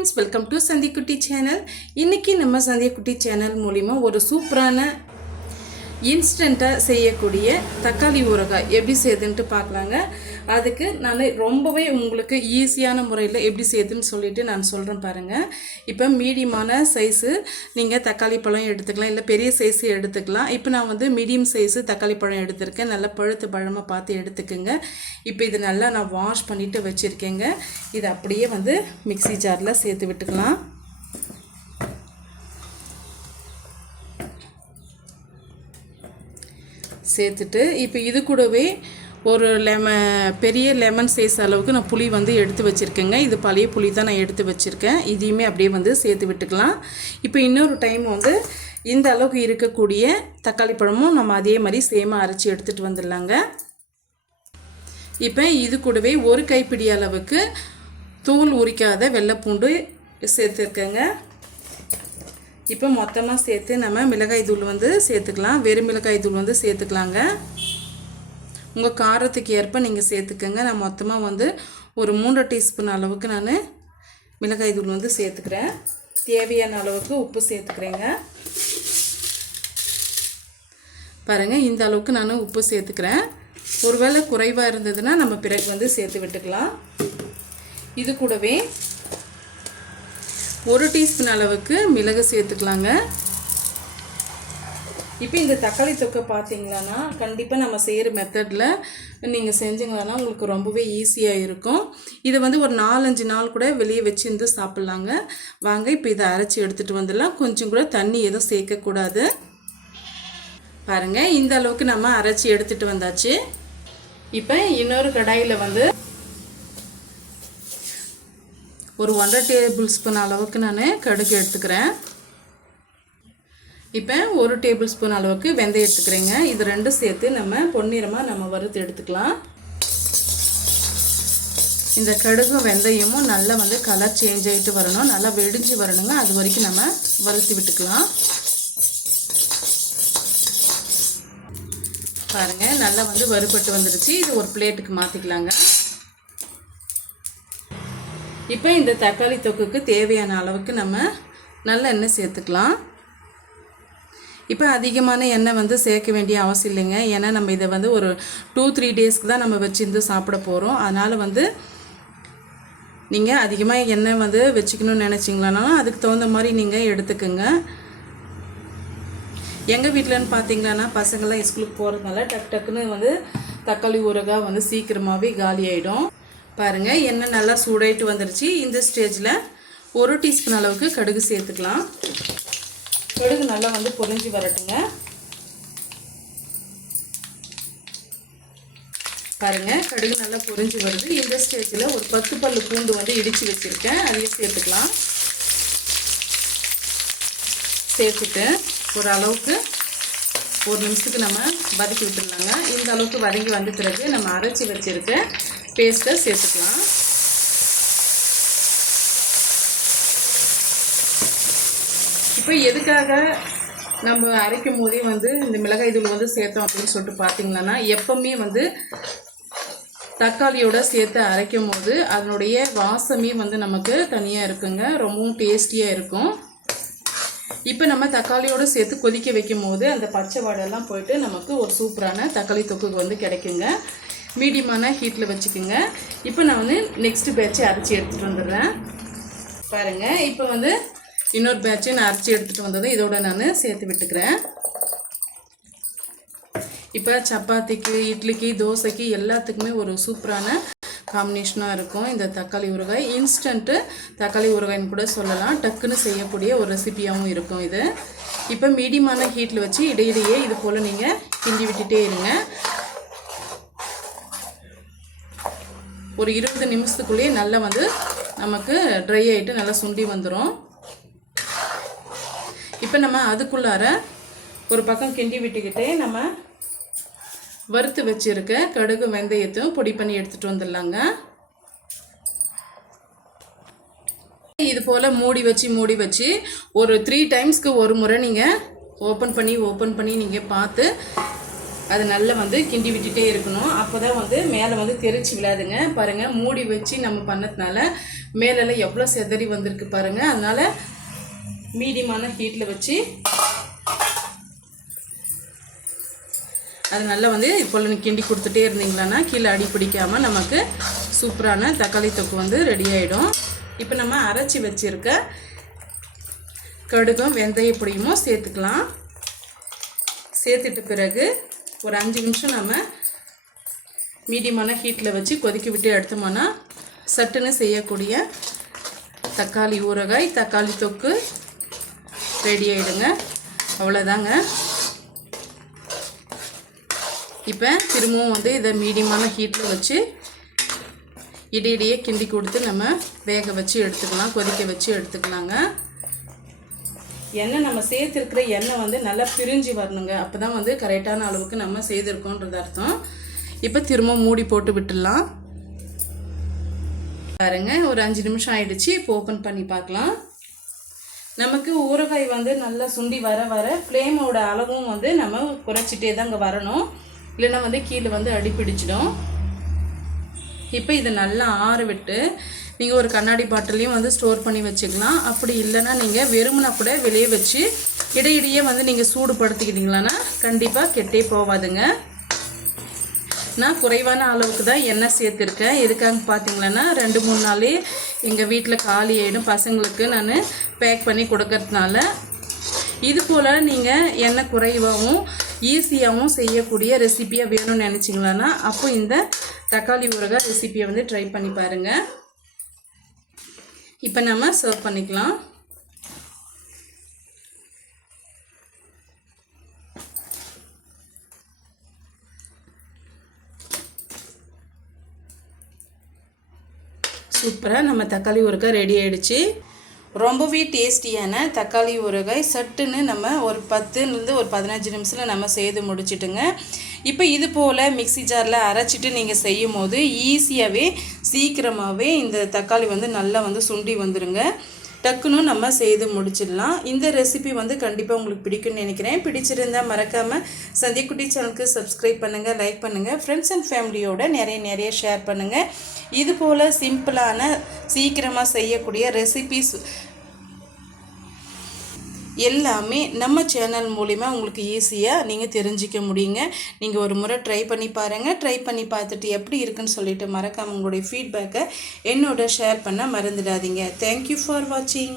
Friends welcome to Sandhikutty channel இன்றைக்கி நம்ம Sandhiyakutty channel மூலிமா ஒரு சூப்பரான இன்ஸ்டண்ட்டாக செய்யக்கூடிய தக்காளி ஊறுகாய் எப்படி செய்யுதுன்ட்டு பார்க்கலாங்க. அதுக்கு நான் ரொம்பவே உங்களுக்கு ஈஸியான முறையில் எப்படி செய்யுதுன்னு சொல்லிவிட்டு நான் சொல்கிறேன் பாருங்கள் இப்போ மீடியமான சைஸு நீங்கள் தக்காளி பழம் எடுத்துக்கலாம் இல்லை பெரிய சைஸு எடுத்துக்கலாம். இப்போ நான் வந்து மீடியம் சைஸு தக்காளி பழம் எடுத்திருக்கேன். நல்லா பழுத்து பழமாக பார்த்து எடுத்துக்கோங்க. இப்போ இது நல்லா நான் வாஷ் பண்ணிவிட்டு வச்சுருக்கேங்க. இது அப்படியே வந்து மிக்ஸி ஜாரில் சேர்த்து விட்டுக்கலாம். சேர்த்துட்டு இப்போ இது கூடவே ஒரு லெம பெரிய லெமன் சைஸ் அளவுக்கு நான் புளி வந்து எடுத்து வச்சுருக்கேங்க. இது பழைய புளி தான் நான் எடுத்து வச்சுருக்கேன். இதையுமே அப்படியே வந்து சேர்த்து விட்டுக்கலாம். இப்போ இன்னொரு டைம் வந்து இந்த அளவுக்கு இருக்கக்கூடிய தக்காளி பழமும் நம்ம அதே மாதிரி சேமாக அரைச்சி எடுத்துகிட்டு வந்துடலாங்க. இப்போ இது கூடவே ஒரு கைப்பிடி அளவுக்கு தூள் உரிக்காத வெள்ளைப்பூண்டு சேர்த்துருக்கேங்க. இப்போ மொத்தமாக சேர்த்து நம்ம மிளகாய் தூள் வந்து சேர்த்துக்கலாம். வெறும் மிளகாய் தூள் வந்து சேர்த்துக்கலாங்க. உங்கள் காரத்துக்கு ஏற்ப நீங்கள் சேர்த்துக்கோங்க. நான் மொத்தமாக வந்து ஒரு மூன்று டீஸ்பூன் அளவுக்கு நான் மிளகாய் தூள் வந்து சேர்த்துக்கிறேன். தேவையான அளவுக்கு உப்பு சேர்த்துக்கிறேங்க. பாருங்கள் இந்த அளவுக்கு நான் உப்பு சேர்த்துக்கிறேன். ஒருவேளை குறைவாக இருந்ததுன்னா நம்ம பிறகு வந்து சேர்த்து விட்டுக்கலாம். இது கூடவே ஒரு டீஸ்பூன் அளவுக்கு மிளகு சேர்த்துக்கலாங்க. இப்போ இந்த தக்காளி தொக்கை பார்த்தீங்களான்னா கண்டிப்பாக நம்ம செய்கிற மெத்தடில் நீங்கள் செஞ்சீங்களான்னா உங்களுக்கு ரொம்பவே ஈஸியாக இருக்கும். இதை வந்து ஒரு நாலஞ்சு நாள் கூட வெளியே வச்சுருந்து சாப்பிட்லாங்க. வாங்க இப்போ இதை அரைச்சி எடுத்துகிட்டு வந்துடலாம். கொஞ்சம் கூட தண்ணி எதுவும் சேர்க்கக்கூடாது. பாருங்கள் இந்த அளவுக்கு நம்ம அரைச்சி எடுத்துகிட்டு வந்தாச்சு. இப்போ இன்னொரு கடாயில் வந்து ஒரு ஒன்றரை டேபிள் ஸ்பூன் அளவுக்கு நான் கடுகு எடுத்துக்கிறேன். இப்போ ஒரு டேபிள் ஸ்பூன் அளவுக்கு வெந்தயம் எடுத்துக்கிறேங்க. இது ரெண்டும் சேர்த்து நம்ம பொன்னிறமாக நம்ம வறுத்து எடுத்துக்கலாம். இந்த கடுகும் வெந்தயமும் நல்லா வந்து கலர் சேஞ்ச் ஆகிட்டு வரணும். நல்லா வெடிஞ்சு வரணுங்க. அது வரைக்கும் நம்ம வறுத்து விட்டுக்கலாம். பாருங்கள் நல்லா வந்து வறுபட்டு வந்துடுச்சு. இது ஒரு பிளேட்டுக்கு மாற்றிக்கலாங்க இப்போ இந்த தக்காளி தொக்குக்கு தேவையான அளவுக்கு நம்ம நல்ல எண்ணெய் சேர்த்துக்கலாம். இப்போ அதிகமான எண்ணெய் வந்து சேர்க்க வேண்டிய அவசியம் இல்லைங்க. ஏன்னா நம்ம இதை வந்து ஒரு டூ த்ரீ டேஸ்க்கு தான் நம்ம வச்சுருந்து சாப்பிட போகிறோம் அதனால் வந்து நீங்கள் அதிகமாக எண்ணெய் வந்து வச்சுக்கணும்னு நினச்சிங்களானா அதுக்கு தகுந்த மாதிரி நீங்கள் எடுத்துக்கோங்க. எங்கள் வீட்டிலன்னு பார்த்தீங்கன்னா பசங்களாம் ஸ்கூலுக்கு போகிறதுனால டக் டக்குன்னு வந்து தக்காளி ஊறுகாய் வந்து சீக்கிரமாகவே காலி ஆகிடும் பாருங்கள் எண்ணெய் நல்லா சூடாயிட்டு வந்துருச்சு. இந்த ஸ்டேஜில் ஒரு டீஸ்பூன் அளவுக்கு கடுகு சேர்த்துக்கலாம். கடுகு நல்லா வந்து பொரிஞ்சு வரட்டுங்க. பாருங்கள் கடுகு நல்லா பொரிஞ்சு வருது. இந்த ஸ்டேஜில் ஒரு பத்து பல்லு பூண்டு வந்து இடித்து வச்சுருக்கேன். அதையும் சேர்த்துக்கலாம். சேர்த்துட்டு ஒரு அளவுக்கு ஒரு நிமிஷத்துக்கு நம்ம வதக்கி விட்டுருந்தாங்க இந்த அளவுக்கு வதங்கி வந்த பிறகு நம்ம அரைச்சி வச்சுருக்க பேஸ்ட்டை சேர்த்துக்கலாம். இப்போ எதுக்காக நம்ம அரைக்கும் போதே வந்து இந்த மிளகாய் தூள் வந்து சேர்த்தோம் அப்படின்னு சொல்லிட்டு பார்த்தீங்கன்னா எப்பவுமே வந்து தக்காளியோட சேர்த்து அரைக்கும் போது அதனுடைய வாசமே வந்து நமக்கு தனியாக இருக்குங்க. ரொம்பவும் டேஸ்டியாக இருக்கும். இப்போ நம்ம தக்காளியோடு சேர்த்து கொதிக்க வைக்கும் போது அந்த பச்சை வாடெல்லாம் போயிட்டு நமக்கு ஒரு சூப்பரான தக்காளி தொக்கு வந்து கிடைக்குங்க. மீடியமான ஹீட்டில் வச்சுக்கோங்க. இப்போ நான் வந்து நெக்ஸ்ட்டு பேட்சை அரைச்சி எடுத்துகிட்டு வந்துடுறேன். பாருங்கள் இப்போ வந்து இன்னொரு பேட்சை நான் அரைச்சி எடுத்துகிட்டு வந்ததை இதோட நான் சேர்த்து விட்டுக்கிறேன். இப்போ சப்பாத்திக்கு இட்லிக்கு தோசைக்கு எல்லாத்துக்குமே ஒரு சூப்பரான காம்பினேஷனாக இருக்கும். இந்த தக்காளி ஊறுகாய். இன்ஸ்டண்ட்டு தக்காளி ஊறுகாய்னு கூட சொல்லலாம். டக்குன்னு செய்யக்கூடிய ஒரு ரெசிபியாகவும் இருக்கும் இது. இப்போ மீடியமான ஹீட்டில் வச்சு இடையிடையே இது போல் நீங்கள் கிண்டி விட்டுட்டே இருங்க. ஒரு இருபது நிமிஷத்துக்குள்ளேயே நல்லா வந்து நமக்கு ட்ரை ஆகிட்டு நல்லா சுண்டி வந்துடும் இப்போ நம்ம அதுக்குள்ளார ஒரு பக்கம் கிண்டி விட்டுக்கிட்டே நம்ம வறுத்து வச்சுருக்க கடுகு வெந்தயத்தையும் பொடி பண்ணி எடுத்துகிட்டு வந்துடலாங்க. இது போல் மூடி வச்சு மூடி வச்சு ஒரு த்ரீ டைம்ஸ்க்கு ஒரு முறை நீங்கள் ஓப்பன் பண்ணி ஓப்பன் பண்ணி நீங்கள் பார்த்து அது நல்லா வந்து கிண்டி விட்டுட்டே இருக்கணும். அப்போ தான் வந்து மேலே வந்து தெரிச்சு விழாதுங்க. பாருங்கள் மூடி வச்சு நம்ம பண்ணதுனால மேலெல்லாம் எவ்வளோ செதறி வந்திருக்கு பாருங்கள் அதனால் மீடியமான ஹீட்டில் வச்சு அது நல்லா வந்து இப்போ கிண்டி கொடுத்துட்டே இருந்தீங்களான்னா கீழே அடி பிடிக்காமல் நமக்கு சூப்பரான தக்காளி தொக்கு வந்து ரெடி ஆகிடும் இப்போ நம்ம அரைச்சி வச்சுருக்க கடுகும் வெந்தய பொடியுமோ சேர்த்துக்கலாம். சேர்த்துட்ட பிறகு ஒரு அஞ்சு நிமிஷம் நம்ம மீடியமான ஹீட்டில் வச்சு கொதிக்க விட்டு எடுத்தோம்னா சட்டுன்னு செய்யக்கூடிய தக்காளி ஊறுகாய் தக்காளி தொக்கு ரெடி ஆகிடுங்க அவ்வளோதாங்க இப்போ திரும்பவும் வந்து இதை மீடியமான ஹீட்டில் வச்சு இடையிடையே கிண்டி கொடுத்து நம்ம வேக வச்சு எடுத்துக்கலாம் கொதிக்க வச்சு எடுத்துக்கலாங்க. எண்ணெய் நம்ம சேர்த்துருக்கிற எண்ணெய் வந்து நல்லா பிரிஞ்சு வரணுங்க. அப்போ தான் வந்து கரெக்டான அளவுக்கு நம்ம செய்திருக்கோன்றது அர்த்தம். இப்போ திரும்ப மூடி போட்டு விட்டுடலாம். பாருங்க ஒரு அஞ்சு நிமிஷம் ஆயிடுச்சு. இப்போ ஓப்பன் பண்ணி பார்க்கலாம். நமக்கு ஊறுகாய் வந்து நல்லா சுண்டி வர வர ஃப்ளேமோட அளவும் வந்து நம்ம குறைச்சிட்டே தாங்க வரணும். இல்லைன்னா வந்து கீழே வந்து அடி பிடிச்சிடும் இப்போ இதை நல்லா ஆற விட்டு நீங்கள் ஒரு கண்ணாடி பாட்டிலையும் வந்து ஸ்டோர் பண்ணி வச்சுக்கலாம். அப்படி இல்லைன்னா நீங்கள் வெறுமனா கூட வெளியே வச்சு இடையிடையே வந்து நீங்கள் சூடுபடுத்திக்கிட்டிங்களான்னா கண்டிப்பாக கெட்டே போகாதுங்க நான் குறைவான அளவுக்கு தான் எண்ணெய் சேர்த்துருக்கேன். எதுக்காக பார்த்தீங்களன்னா ரெண்டு மூணு நாளே எங்கள் வீட்டில் காலி ஆகிடும் பசங்களுக்கு நான் பேக் பண்ணி கொடுக்கறதுனால. இது போல் நீங்கள் எண்ணெய் குறைவாகவும் ஈஸியாகவும் செய்யக்கூடிய ரெசிப்பியாக வேணும்னு நினச்சிங்களான்னா அப்போ இந்த தக்காளி ஊறுகாய் ரெசிப்பியை வந்து ட்ரை பண்ணி பாருங்கள் இப்போ நம்ம சர்வ் பண்ணிக்கலாம். சூப்பராக நம்ம தக்காளி ஊறுகாய் ரெடி ஆகிடுச்சு ரொம்பவே டேஸ்டியான தக்காளி ஊறுகாய். சட்டுன்னு நம்ம ஒரு பத்துலேருந்து ஒரு பதினஞ்சு நிமிஷத்தில் நம்ம செய்து முடிச்சிட்டுங்க. இப்போ இது போல் மிக்ஸி ஜாரில் அரைச்சிட்டு நீங்கள் செய்யும் போது ஈஸியாகவே சீக்கிரமாகவே இந்த தக்காளி வந்து நல்லா வந்து சுண்டி வந்துடுங்க டக்குன்னு நம்ம செய்து முடிச்சிடலாம். இந்த ரெசிபி வந்து கண்டிப்பாக உங்களுக்கு பிடிக்கும்னு நினைக்கிறேன். பிடிச்சிருந்தால் மறக்காமல் சந்தியக்குட்டி சேனலுக்கு சப்ஸ்கிரைப் பண்ணுங்கள் லைக் பண்ணுங்கள் ஃப்ரெண்ட்ஸ் அண்ட் ஃபேமிலியோட நிறைய நிறைய ஷேர் பண்ணுங்கள் இது போல் சிம்பிளான சீக்கிரமாக செய்யக்கூடிய ரெசிபிஸ் எல்லாமே நம்ம சேனல் மூலிமா உங்களுக்கு ஈஸியாக நீங்கள் தெரிஞ்சிக்க முடியுங்க. நீங்கள் ஒரு முறை ட்ரை பண்ணி பாருங்கள் ட்ரை பண்ணி பார்த்துட்டு எப்படி இருக்குன்னு சொல்லிட்டு மறக்காமல் உங்களுடைய ஃபீட்பேக்கை என்னோட ஷேர் பண்ண மறந்துடாதீங்க. தேங்க்யூ ஃபார் வாட்சிங்